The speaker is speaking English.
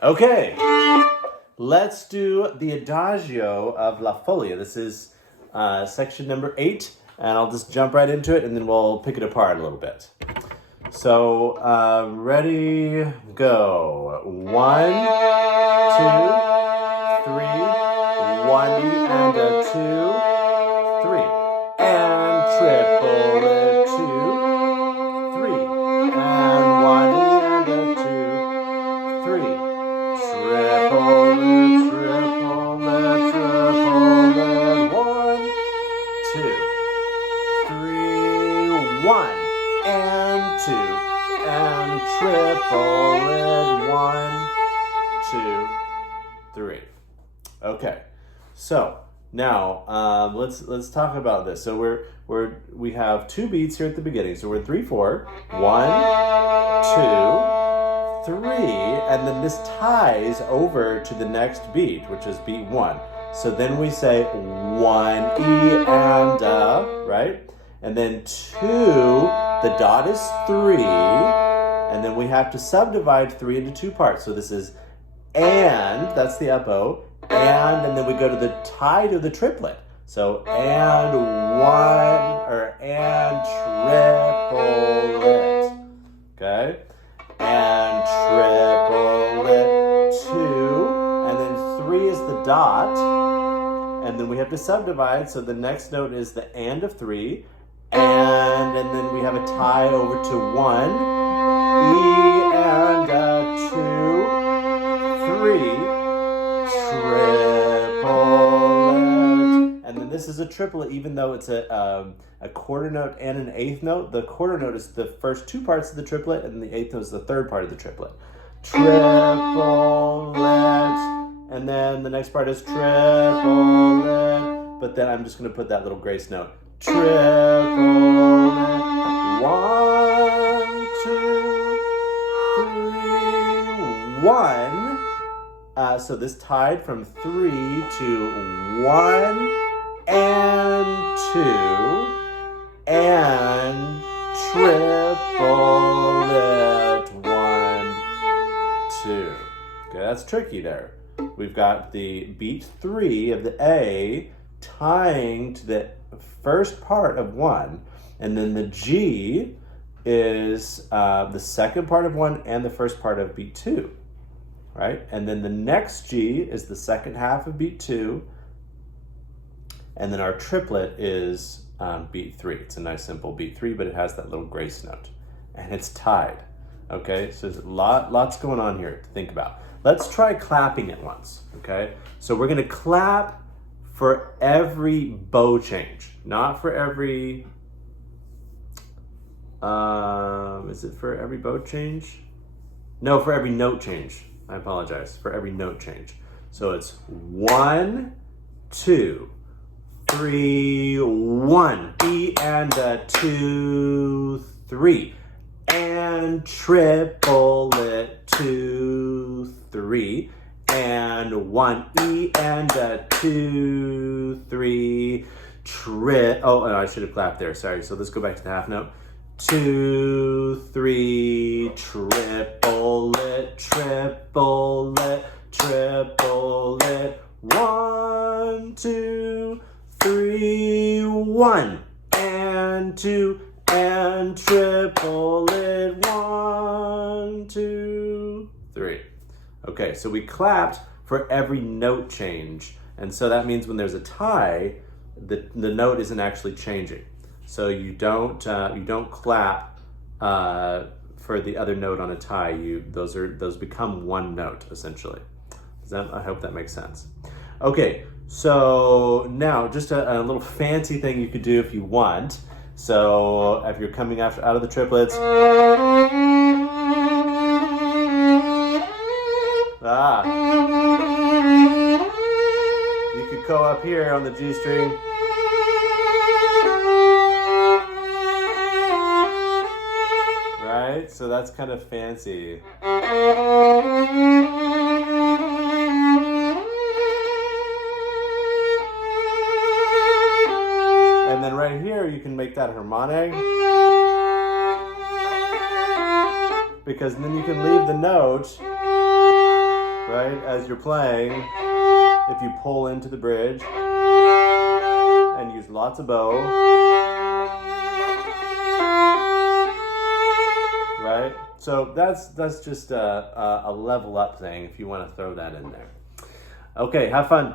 Okay, let's do the Adagio of La Folia. This is section number 8, and I'll just jump right into it, and then we'll pick it apart a little bit. So, ready, go. 1, 2, 3, 1 and a 2, 3, and triple it 2, 3, and 1 and a 2, 3, triple it, 1, 2, 3, 1 and 2, and triple it, 1, 2, 3. Okay, so now let's talk about this. So we have 2 beats here at the beginning. So we're 3/4, 1, 2, 3, and then this ties over to the next beat, which is beat 1. So then we say 1 E and right? And then 2, the dot is 3, and then we have to subdivide 3 into 2 parts. So this is and, that's the up O, and then we go to the tie to the triplet. So and 1, or and triplet, okay? And triplet 2, and then 3 is the dot, and then we have to subdivide. So the next note is the and of 3, and then we have a tie over to 1, E and 2, 3, triplet, and then this is a triplet, even though it's a quarter note and an eighth note. The quarter note is the first 2 parts of the triplet, and the eighth note is the third part of the triplet. Triplet, and then the next part is triplet, but then I'm just going to put that little grace note. Triplet, 1, 2, 3, 1. So this tied from 3 to 1 and 2 and triplet 1, 2. Okay, that's tricky there. We've got the beat 3 of the A tying to the first part of 1, and then the G is the second part of 1 and the first part of beat 2. Right? And then the next G is the second half of beat 2, and then our triplet is beat 3. It's a nice simple beat 3, but it has that little grace note, and it's tied. Okay, so there's lots going on here to think about. Let's try clapping it once. Okay, so we're going to clap for every bow change, not for every. Is it for every bow change? No, for every note change. I apologize, for every note change. So it's 1, 2, 3, 1, E and 2, 3, and triplet 2, 3, and 1, E and 2, 3, oh, and I should have clapped there, sorry. So let's go back to the half note. 2, 3, triplet, triplet, triplet, 1, 2, 3, 1, and 2, and triplet, 1, 2, 3. Okay, so we clapped for every note change, and so that means when there's a tie, the note isn't actually changing. So you don't clap for the other note on a tie. Those become one note essentially. I hope that makes sense. Okay, so now just a little fancy thing you could do if you want. So if you're coming out of the triplets, you could go up here on the G string. Right? So that's kind of fancy. And then right here you can make that harmonic, because then you can leave the note as you're playing, if you pull into the bridge and use lots of bow, right? So that's just a level up thing if you want to throw that in there. Okay, have fun.